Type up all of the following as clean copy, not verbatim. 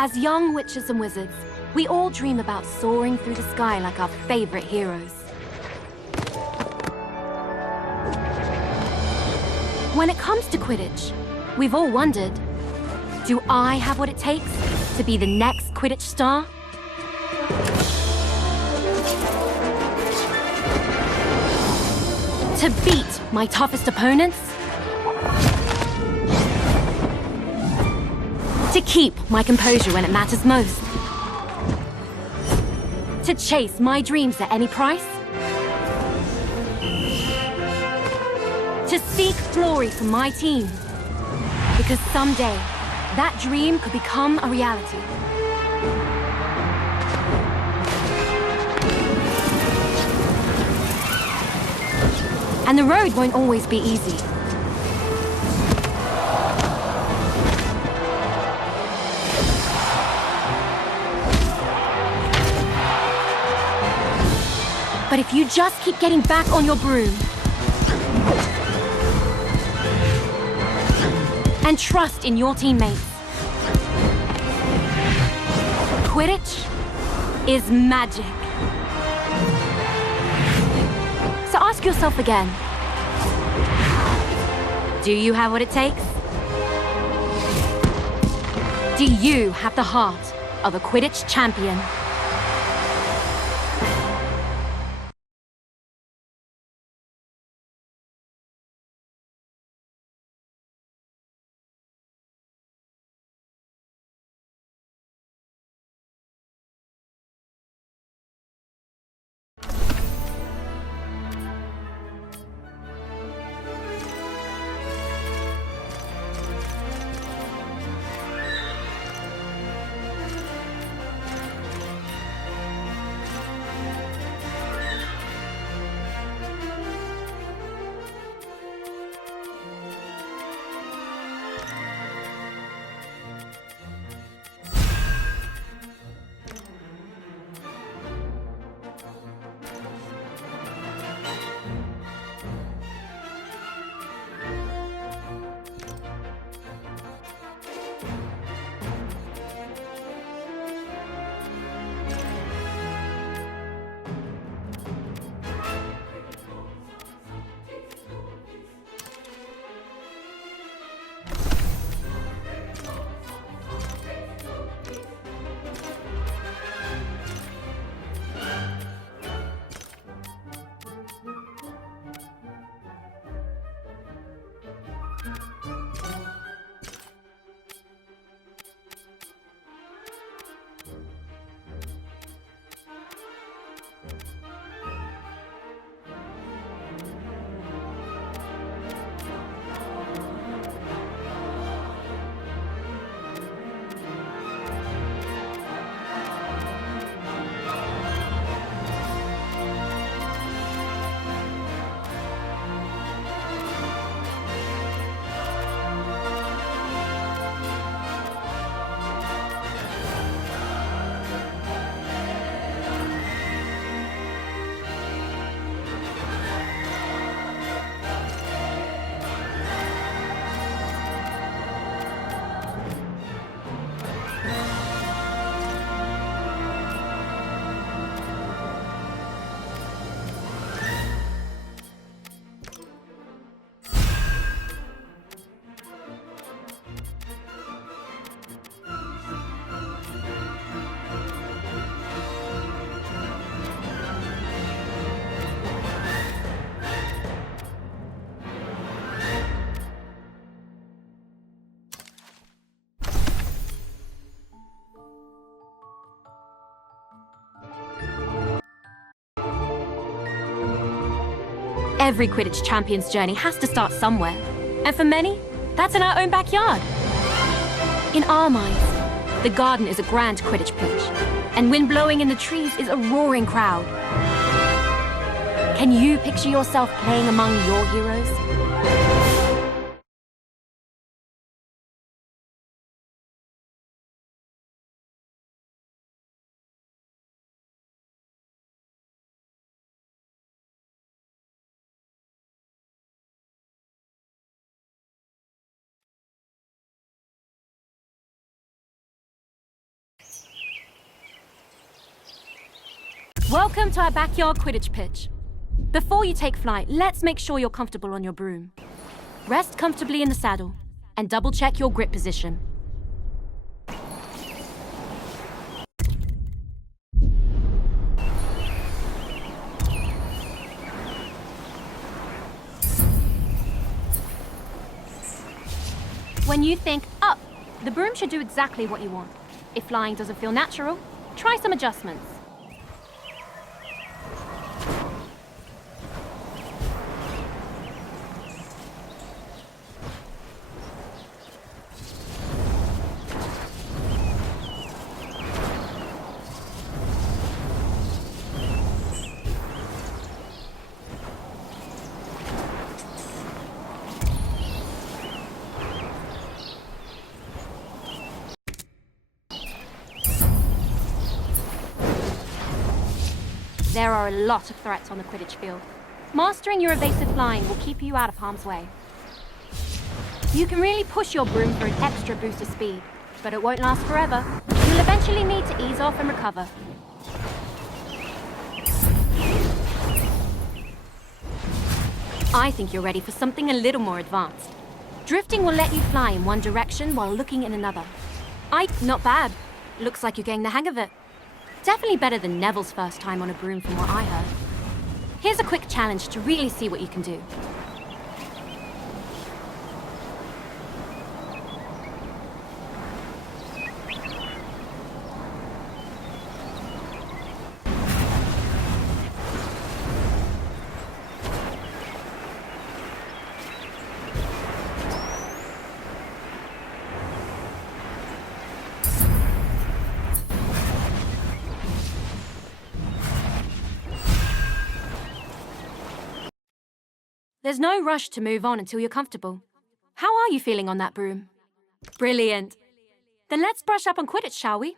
As young witches and wizards, we all dream about soaring through the sky like our favorite heroes. When it comes to Quidditch, we've all wondered, do I have what it takes to be the next Quidditch star? To beat my toughest opponents? To keep my composure when it matters most? To chase my dreams at any price? To seek glory for my team? Because someday, that dream could become a reality. And the road won't always be easy. But if you just keep getting back on your broom and trust in your teammates, Quidditch is magic. So ask yourself again, do you have what it takes? Do you have the heart of a Quidditch champion? Every Quidditch Champions journey has to start somewhere. And for many, that's in our own backyard. In our minds, the garden is a grand Quidditch pitch, and wind blowing in the trees is a roaring crowd. Can you picture yourself playing among your heroes? Welcome to our backyard Quidditch pitch. Before you take flight, let's make sure you're comfortable on your broom. Rest comfortably in the saddle and double-check your grip position. When you think up, the broom should do exactly what you want. If flying doesn't feel natural, try some adjustments. There are a lot of threats on the Quidditch field. Mastering your evasive flying will keep you out of harm's way. You can really push your broom for an extra boost of speed, but it won't last forever. You'll eventually need to ease off and recover. I think you're ready for something a little more advanced. Drifting will let you fly in one direction while looking in another. Not bad. Looks like you're getting the hang of it. Definitely better than Neville's first time on a broom from what I heard. Here's a quick challenge to really see what you can do. There's no rush to move on until you're comfortable. How are you feeling on that broom? Brilliant. Then let's brush up on Quidditch, shall we?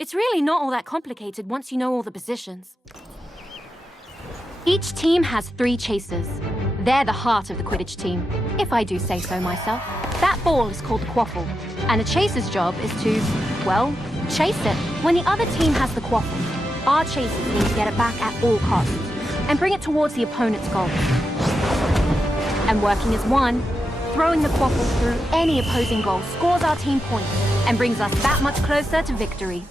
It's really not all that complicated once you know all the positions. Each team has 3 chasers. They're the heart of the Quidditch team, if I do say so myself. That ball is called the quaffle, and the chaser's job is to, well, chase it. When the other team has the quaffle, our chasers need to get it back at all costs and bring it towards the opponent's goal. And working as one, throwing the quaffle through any opposing goal scores our team points and brings us that much closer to victory.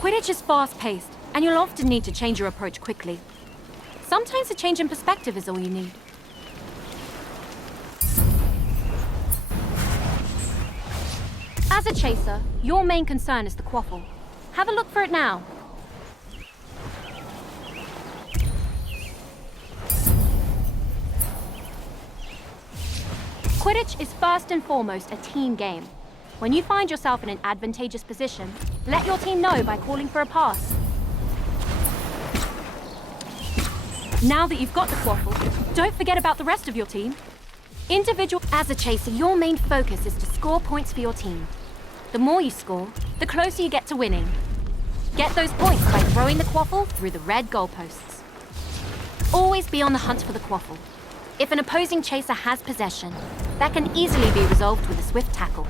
Quidditch is fast-paced, and you'll often need to change your approach quickly. Sometimes a change in perspective is all you need. As a chaser, your main concern is the quaffle. Have a look for it now. Quidditch is first and foremost a team game. When you find yourself in an advantageous position, let your team know by calling for a pass. Now that you've got the quaffle, don't forget about the rest of your team. As a chaser, your main focus is to score points for your team. The more you score, the closer you get to winning. Get those points by throwing the quaffle through the red goalposts. Always be on the hunt for the quaffle. If an opposing chaser has possession, that can easily be resolved with a swift tackle.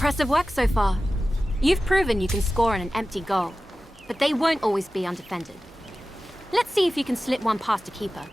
Impressive work so far. You've proven you can score on an empty goal, but they won't always be undefended. Let's see if you can slip one past a keeper.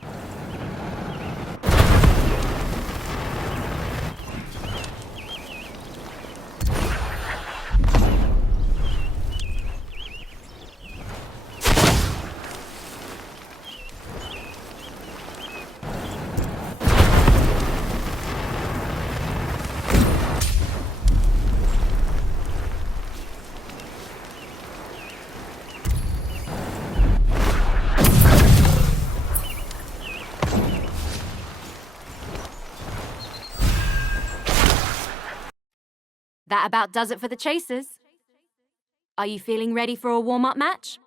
That about does it for the chasers. Are you feeling ready for a warm-up match?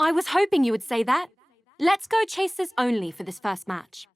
I was hoping you would say that. Let's go chasers only for this first match.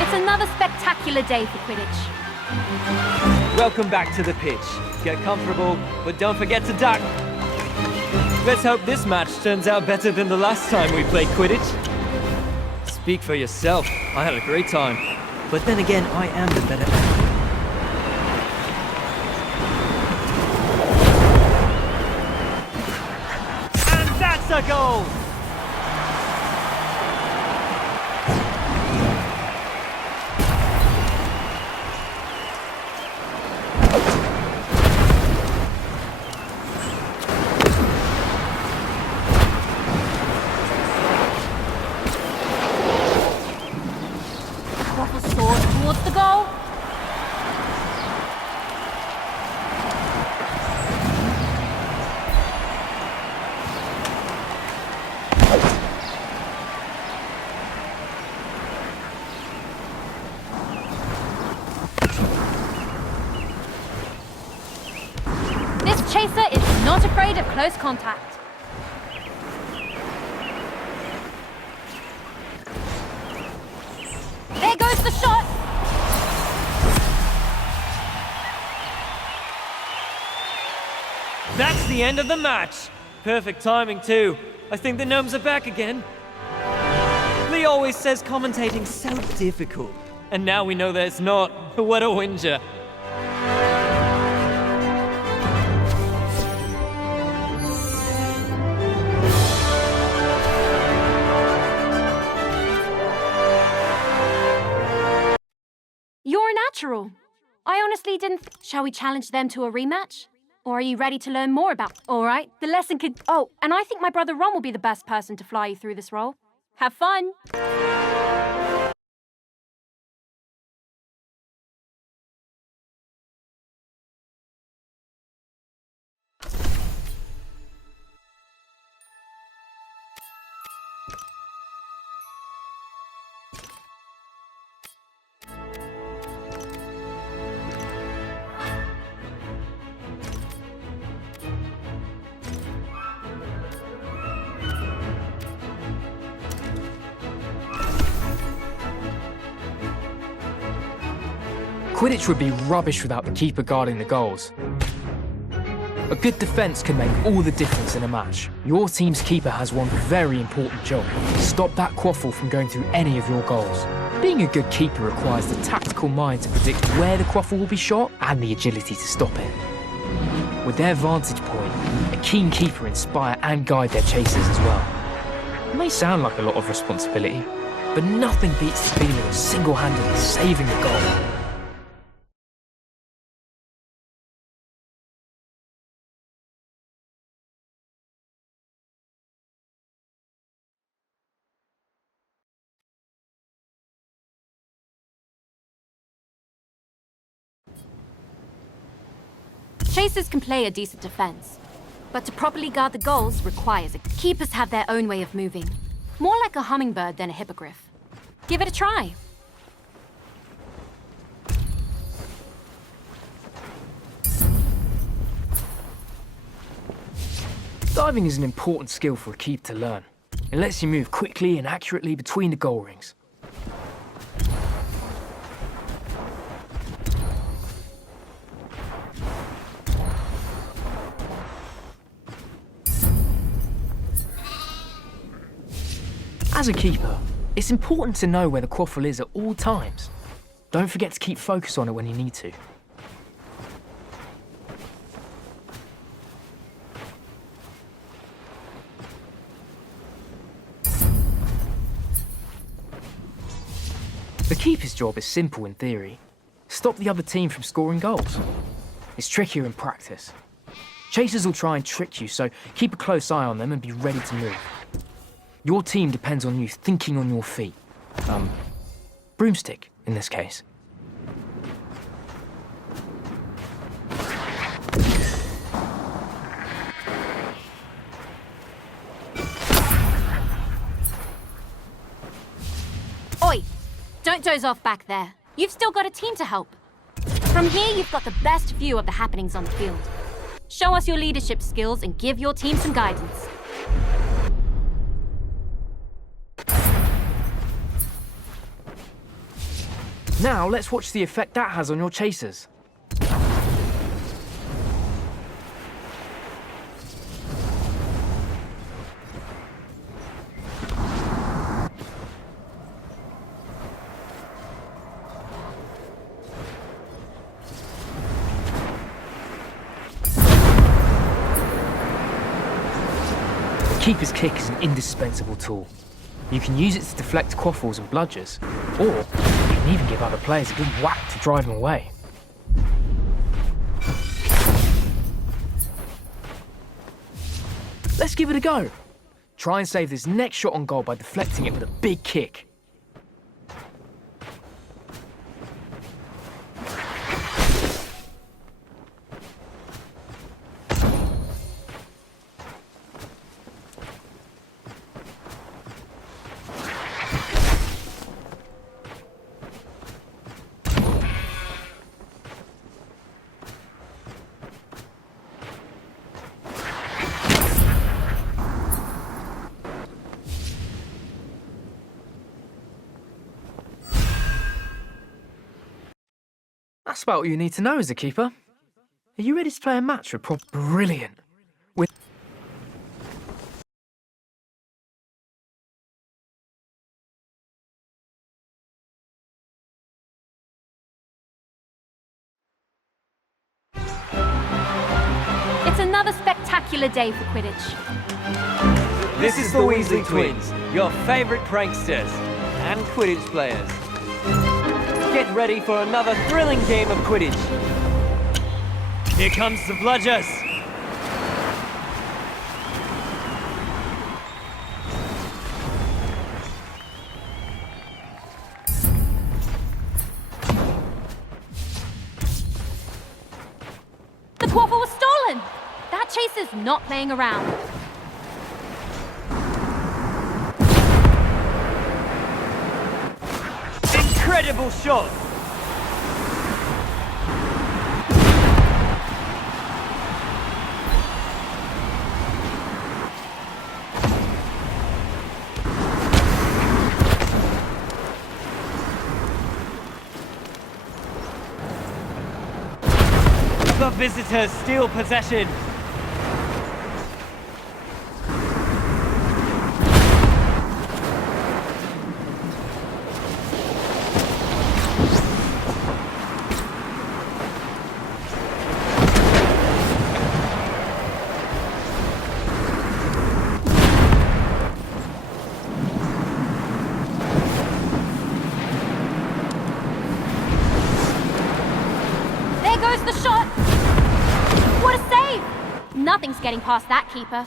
It's another spectacular day for Quidditch. Welcome back to the pitch. Get comfortable, but don't forget to duck. Let's hope this match turns out better than the last time we played Quidditch. Speak for yourself. I had a great time. But then again, I am the better. And that's a goal! Towards the goal. This chaser is not afraid of close contact. There goes the shot. That's the end of the match. Perfect timing too. I think the gnomes are back again. Lee always says commentating's so difficult. And now we know that it's not. What a whinger. You're a natural. I honestly didn't... Shall we challenge them to a rematch? Or are you ready to learn more about... All right, the lesson could... Oh, and I think my brother Ron will be the best person to fly you through this role. Have fun! Quidditch would be rubbish without the keeper guarding the goals. A good defence can make all the difference in a match. Your team's keeper has one very important job: stop that quaffle from going through any of your goals. Being a good keeper requires the tactical mind to predict where the quaffle will be shot and the agility to stop it. With their vantage point, a keen keeper inspire and guide their chasers as well. It may sound like a lot of responsibility, but nothing beats the feeling of single-handedly saving a goal. Chasers can play a decent defense, but to properly guard the goals requires it. Keepers have their own way of moving, more like a hummingbird than a hippogriff. Give it a try. Diving is an important skill for a keeper to learn. It lets you move quickly and accurately between the goal rings. As a keeper, it's important to know where the quaffle is at all times. Don't forget to keep focus on it when you need to. The keeper's job is simple in theory. Stop the other team from scoring goals. It's trickier in practice. Chasers will try and trick you, so keep a close eye on them and be ready to move. Your team depends on you thinking on your feet. Broomstick, in this case. Oi! Don't doze off back there. You've still got a team to help. From here, you've got the best view of the happenings on the field. Show us your leadership skills and give your team some guidance. Now, let's watch the effect that has on your chasers. The keeper's kick is an indispensable tool. You can use it to deflect quaffles and bludgers, or you can even give other players a good whack to drive them away. Let's give it a go. Try and save this next shot on goal by deflecting it with a big kick. That's about what you need to know as a keeper. Are you ready to play a match with brilliant? With It's another spectacular day for Quidditch. This is the Weasley Twins, your favourite pranksters and Quidditch players. Get ready for another thrilling game of Quidditch. Here comes the bludgers. The quaffle was stolen! That chaser's not playing around. Incredible shot! The visitors steal possession. getting past that keeper.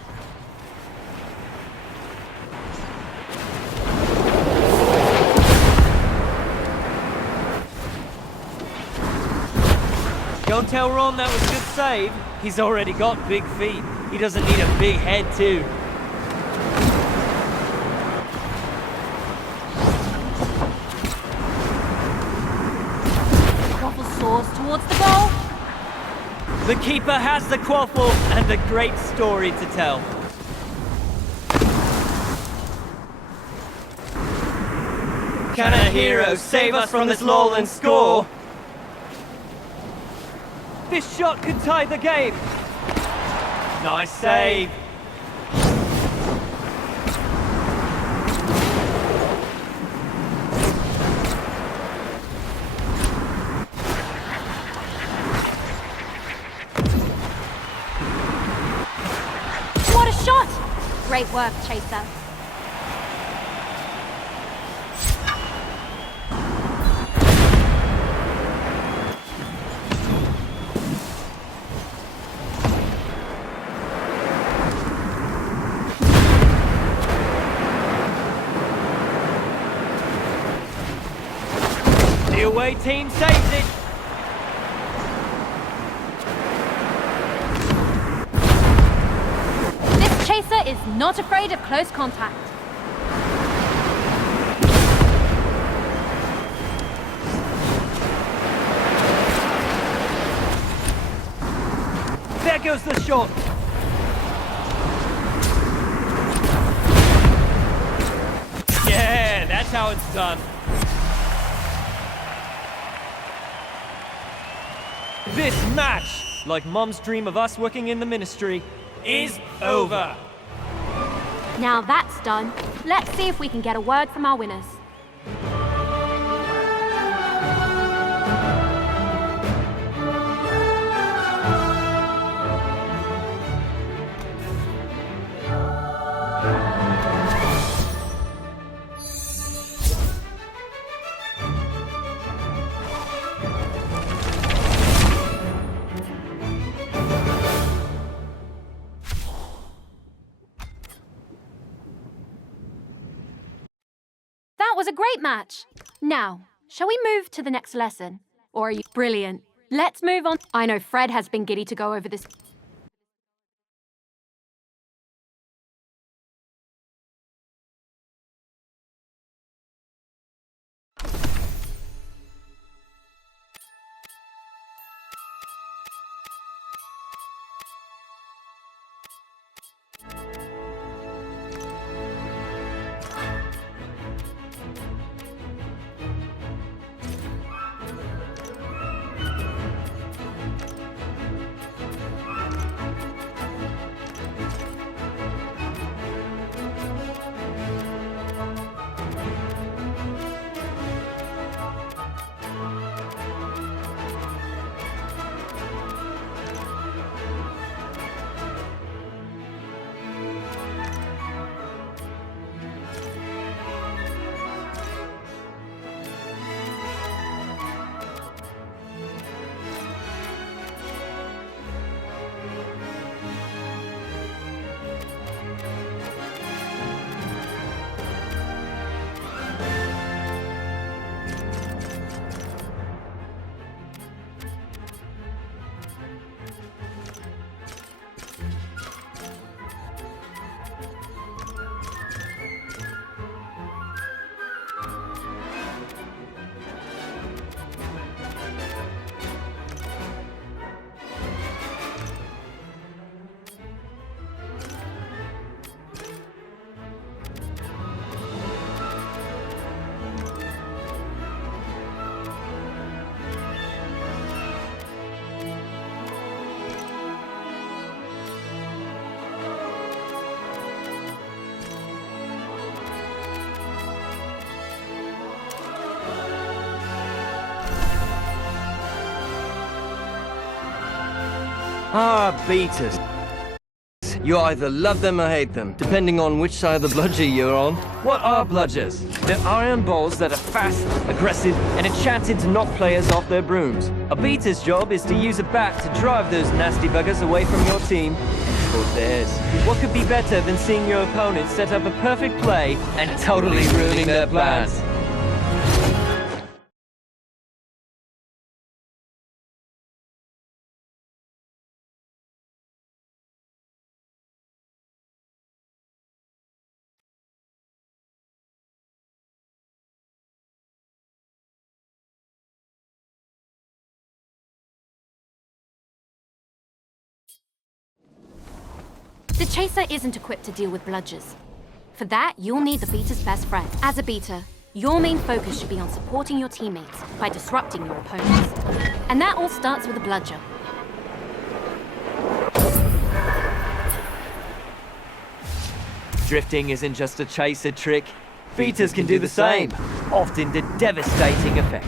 Don't tell Ron that was a good save. He's already got big feet. He doesn't need a big head too. Quaffle soars towards the goal. The keeper has the quaffle and a great story to tell. Can a hero save us from this lull and score? This shot could tie the game. Nice save. What a shot! Great work, Chaser. The away team saves it. This Chaser is not afraid of close contact. There goes the shot. Yeah, that's how it's done. This match, like Mom's dream of us working in the ministry, is over. Now that's done, let's see if we can get a word from our winners. That was a great match. Now, shall we move to the next lesson? Or are you brilliant? Let's move on. I know Fred has been giddy to go over this. Ah, beaters. You either love them or hate them, depending on which side of the bludger you're on. What are bludgers? They're iron balls that are fast, aggressive, and enchanted to knock players off their brooms. A beater's job is to use a bat to drive those nasty buggers away from your team. for theirs. What could be better than seeing your opponent set up a perfect play and totally ruining their plans? The Chaser isn't equipped to deal with bludgers. For that, you'll need the beater's best friend. As a beater, your main focus should be on supporting your teammates by disrupting your opponents. And that all starts with a bludger. Drifting isn't just a chaser trick. Beaters can do the same, often to devastating effect.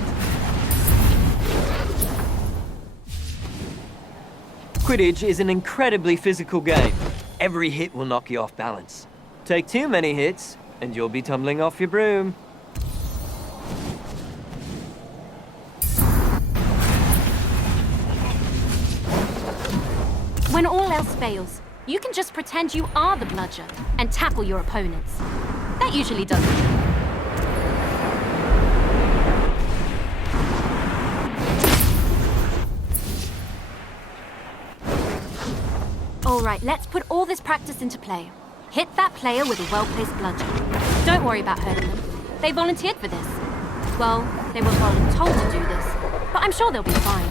Quidditch is an incredibly physical game. Every hit will knock you off balance. Take too many hits, and you'll be tumbling off your broom. When all else fails, you can just pretend you are the bludger and tackle your opponents. That usually does it. Alright, let's put all this practice into play. Hit that player with a well-placed bludger. Don't worry about hurting them. They volunteered for this. Well, they were told to do this, but I'm sure they'll be fine.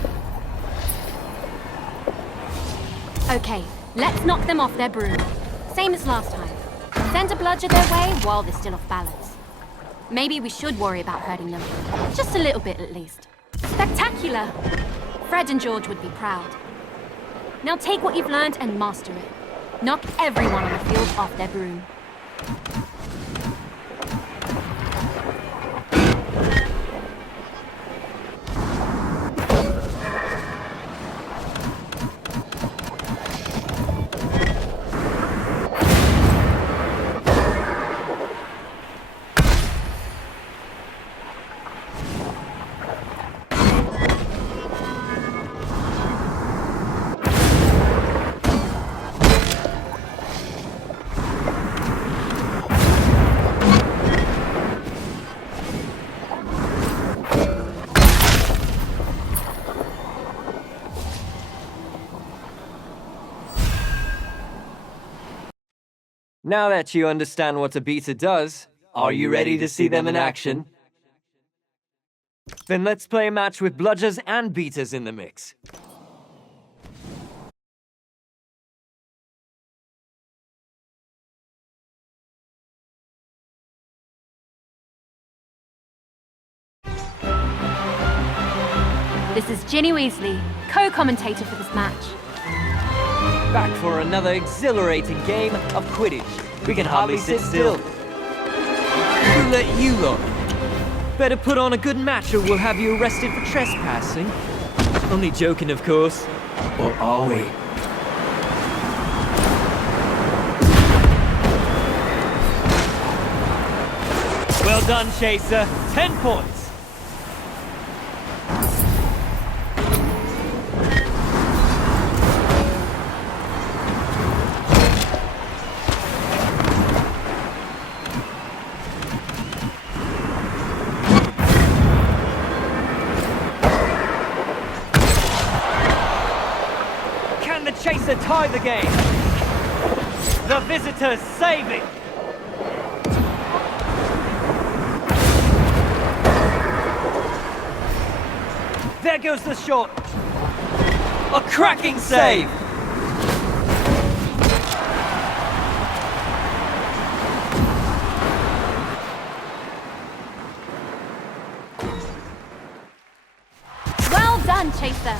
Okay, let's knock them off their broom. Same as last time. Send a bludger their way while they're still off balance. Maybe we should worry about hurting them. Just a little bit at least. Spectacular! Fred and George would be proud. Now take what you've learned and master it. Knock everyone on the field off their broom. Now that you understand what a beater does, are you ready to see them in action? Then let's play a match with bludgers and beaters in the mix. This is Ginny Weasley, co-commentator for this match. Back for another exhilarating game of Quidditch. We can hardly sit still. Who let you lot? Better put on a good match or we'll have you arrested for trespassing. Only joking, of course. Or are we? Well done, Chaser. 10 points. Chaser tie the game. The visitors save it. There goes the shot. A cracking save. Well done, Chaser.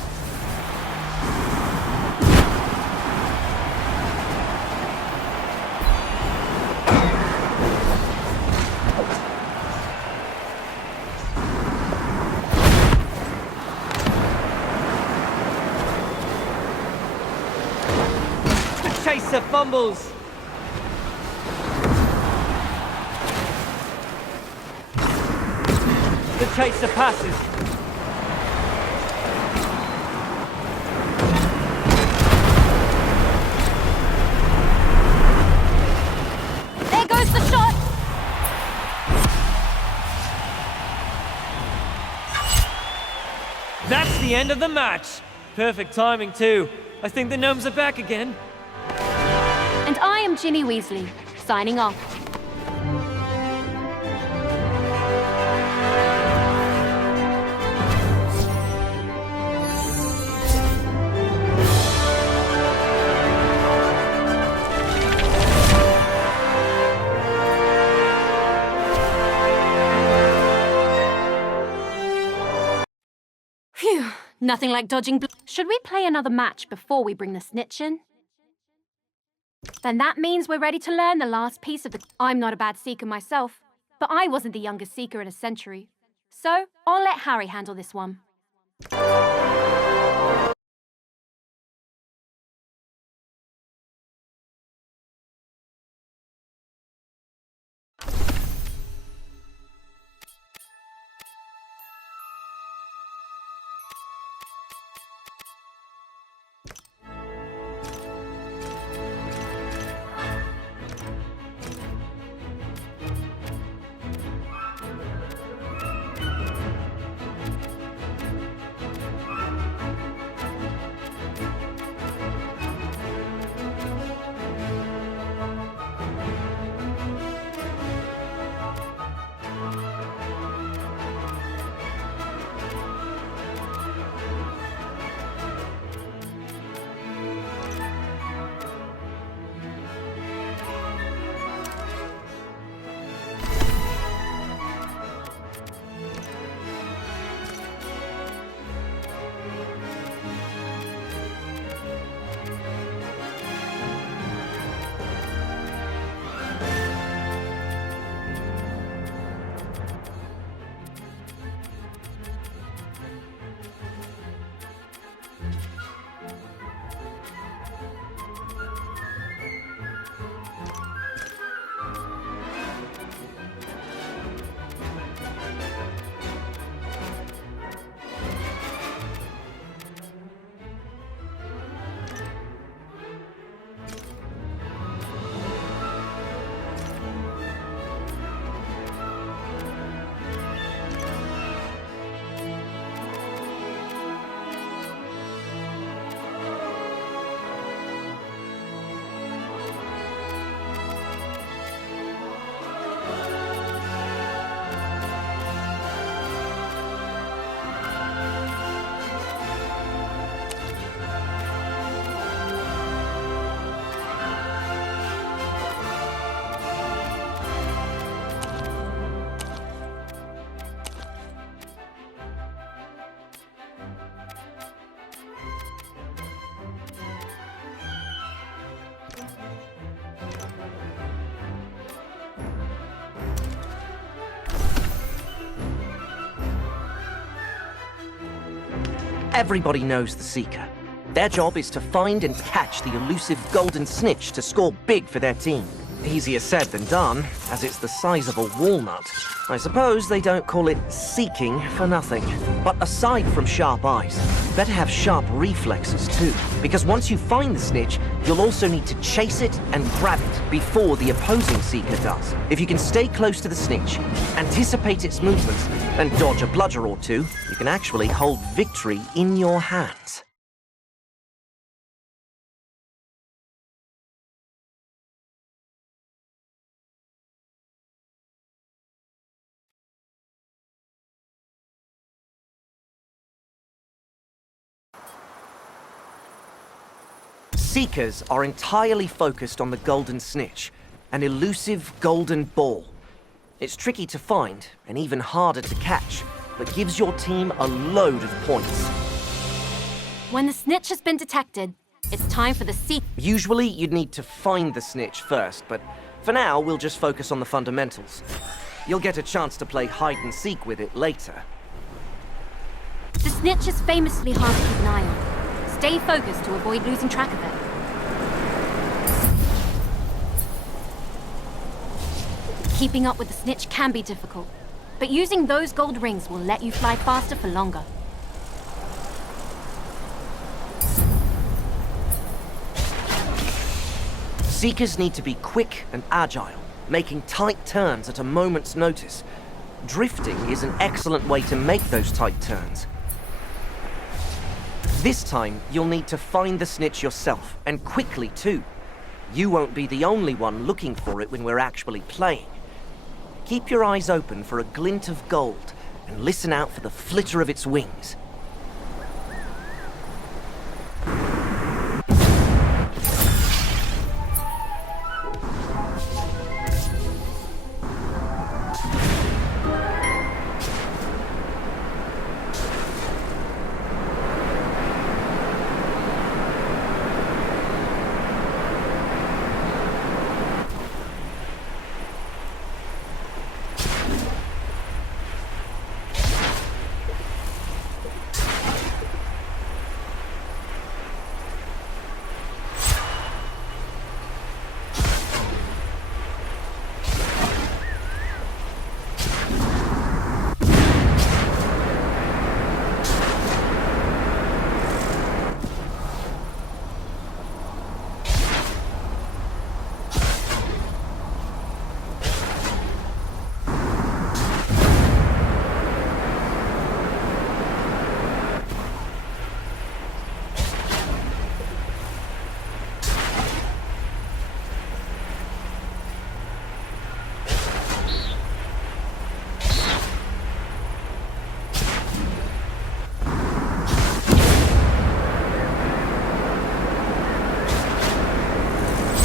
Chaser fumbles. The Chaser passes. the end of the match. Perfect timing, too. I think the gnomes are back again. And I am Ginny Weasley, signing off. Phew, nothing like dodging Should we play another match before we bring the snitch in? Then that means we're ready to learn the last piece of the... I'm not a bad seeker myself, but I wasn't the youngest seeker in a century. So, I'll let Harry handle this one. Everybody knows the Seeker. Their job is to find and catch the elusive golden snitch to score big for their team. Easier said than done, as it's the size of a walnut. I suppose they don't call it seeking for nothing. But aside from sharp eyes, you better have sharp reflexes too. Because once you find the snitch, you'll also need to chase it and grab it before the opposing Seeker does. If you can stay close to the snitch, anticipate its movements, and dodge a bludger or two, you can actually hold victory in your hands. Seekers are entirely focused on the golden snitch, an elusive golden ball. It's tricky to find and even harder to catch, but gives your team a load of points. When the snitch has been detected, it's time for the seek. Usually you'd need to find the snitch first, but for now we'll just focus on the fundamentals. You'll get a chance to play hide and seek with it later. The snitch is famously hard to keep an eye on. Stay focused to avoid losing track of it. Keeping up with the snitch can be difficult, but using those gold rings will let you fly faster for longer. Seekers need to be quick and agile, making tight turns at a moment's notice. Drifting is an excellent way to make those tight turns. This time, you'll need to find the snitch yourself, and quickly too. You won't be the only one looking for it when we're actually playing. Keep your eyes open for a glint of gold, and listen out for the flitter of its wings.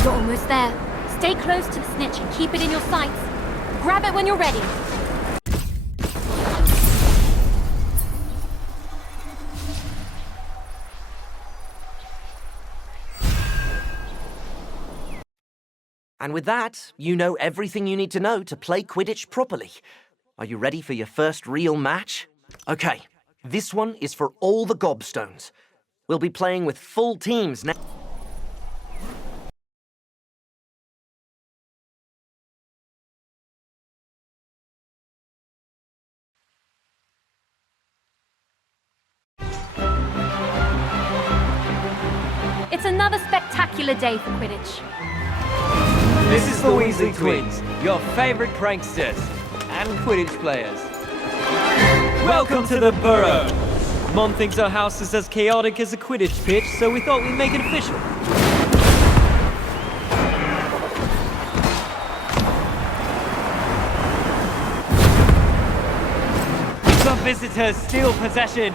You're almost there. Stay close to the snitch and keep it in your sights. Grab it when you're ready. And with that, you know everything you need to know to play Quidditch properly. Are you ready for your first real match? Okay, this one is for all the gobstones. We'll be playing with full teams now. It's another spectacular day for Quidditch. This is the Weasley Twins, your favorite pranksters and Quidditch players. Welcome to the Burrow! Mom thinks our house is as chaotic as a Quidditch pitch, so we thought we'd make it official. Some visitors steal possession.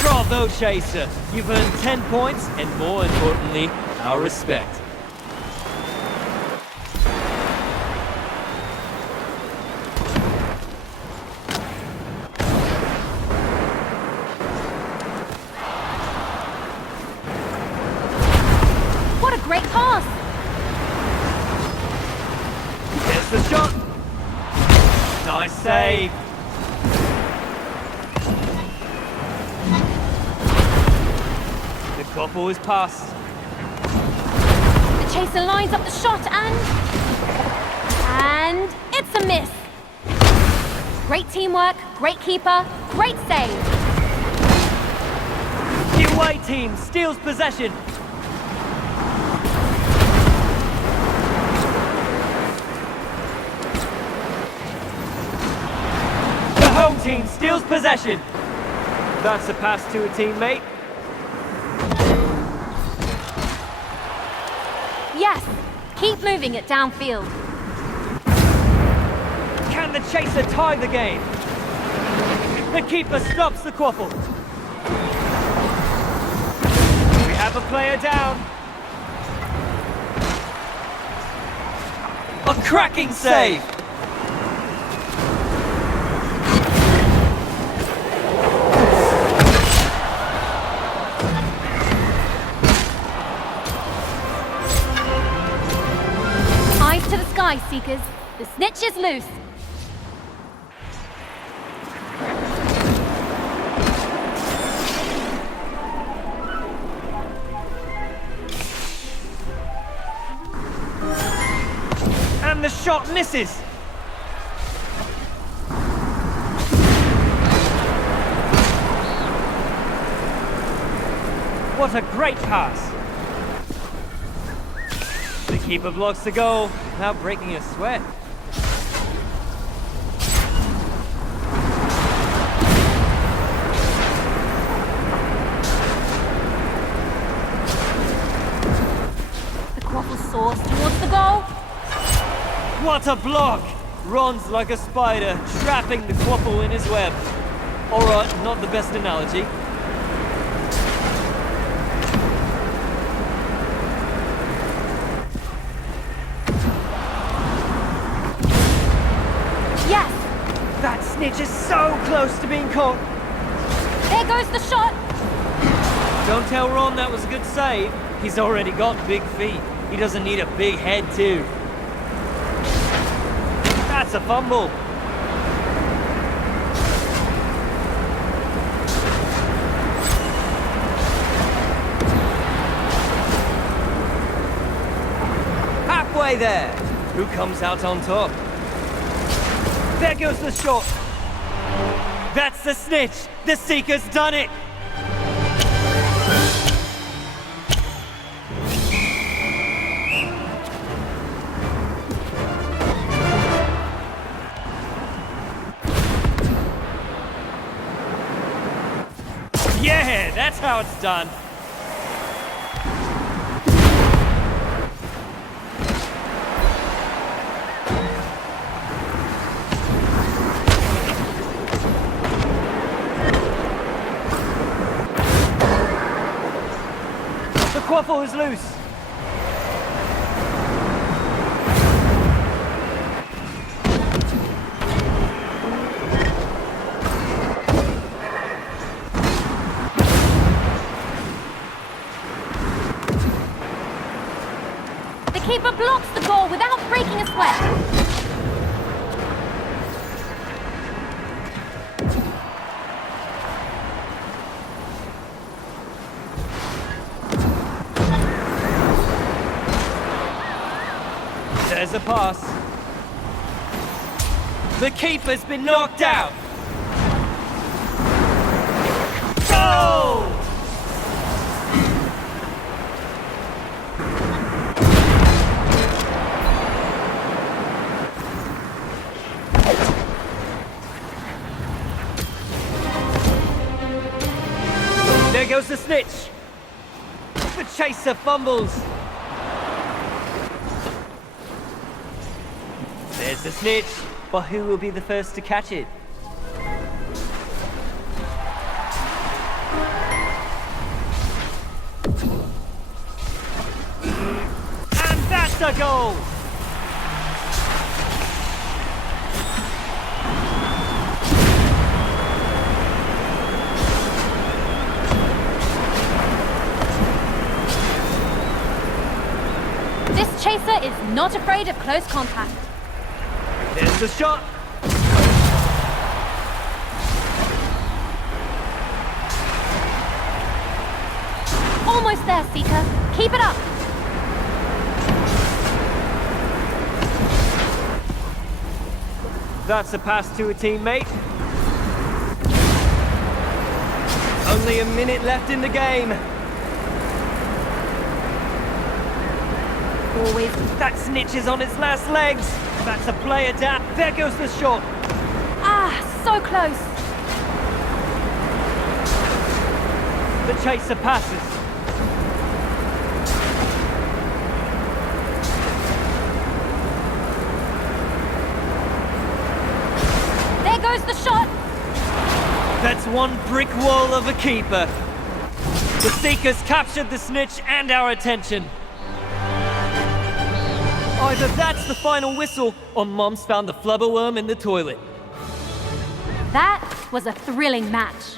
Bravo, Chaser! You've earned 10 points, and more importantly, our respect. What a great pass! There's the shot! Nice save! The ball is passed. The chaser lines up the shot and it's a miss. Great teamwork, great keeper, great save. The away team steals possession. The home team steals possession. That's a pass to a teammate. Yes, keep moving it downfield. Can the chaser tie the game? The keeper stops the quaffle. We have a player down. A cracking save! Eyes to the sky, Seekers. The snitch is loose. And the shot misses! What a great pass! The keeper blocks the goal without breaking a sweat. The quaffle soars towards the goal. What a block! Ron's like a spider, trapping the quaffle in his web. Alright, not the best analogy. Yes! That snitch is so close to being caught! There goes the shot! Don't tell Ron that was a good save. He's already got big feet. He doesn't need a big head too. That's a fumble. Halfway there. Who comes out on top? There goes the shot. That's the snitch. The Seeker's done it. Yeah, that's how it's done. The quaffle is loose. The keeper blocks the goal without breaking a sweat. There's a pass. The keeper's been knocked out. Goal! There goes the snitch. The chaser fumbles. There's the snitch, but who will be the first to catch it? And that's a goal! This chaser is not afraid of close contact. There's the shot. Almost there, Seeker. Keep it up. That's a pass to a teammate. Only a minute left in the game. Always. That snitch is on its last legs. That's a player down. There goes the shot. Ah, so close. The chaser passes. There goes the shot. That's one brick wall of a keeper. The Seekers captured the snitch and our attention. Either that's the final whistle, or Mom's found the flubberworm in the toilet. That was a thrilling match.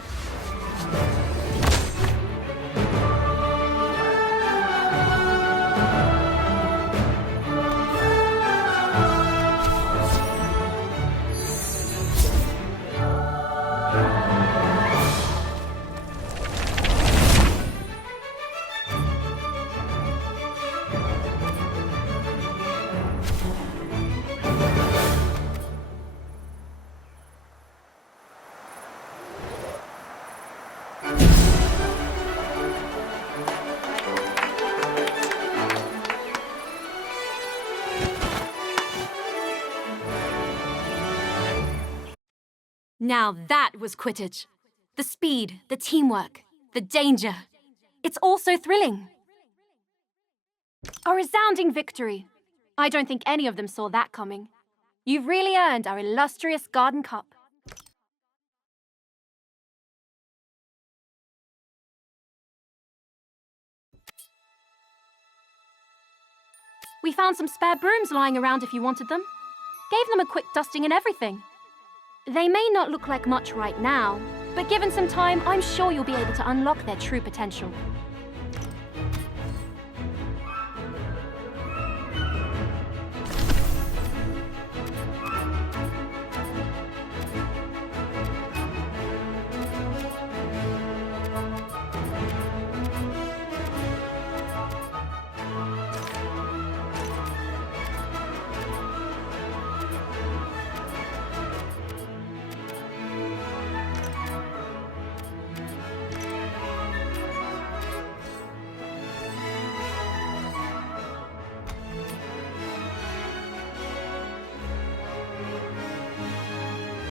Now that was Quidditch. The speed, the teamwork, the danger. It's all so thrilling. A resounding victory. I don't think any of them saw that coming. You've really earned our illustrious Garden Cup. We found some spare brooms lying around if you wanted them. Gave them a quick dusting and everything. They may not look like much right now, but given some time, I'm sure you'll be able to unlock their true potential.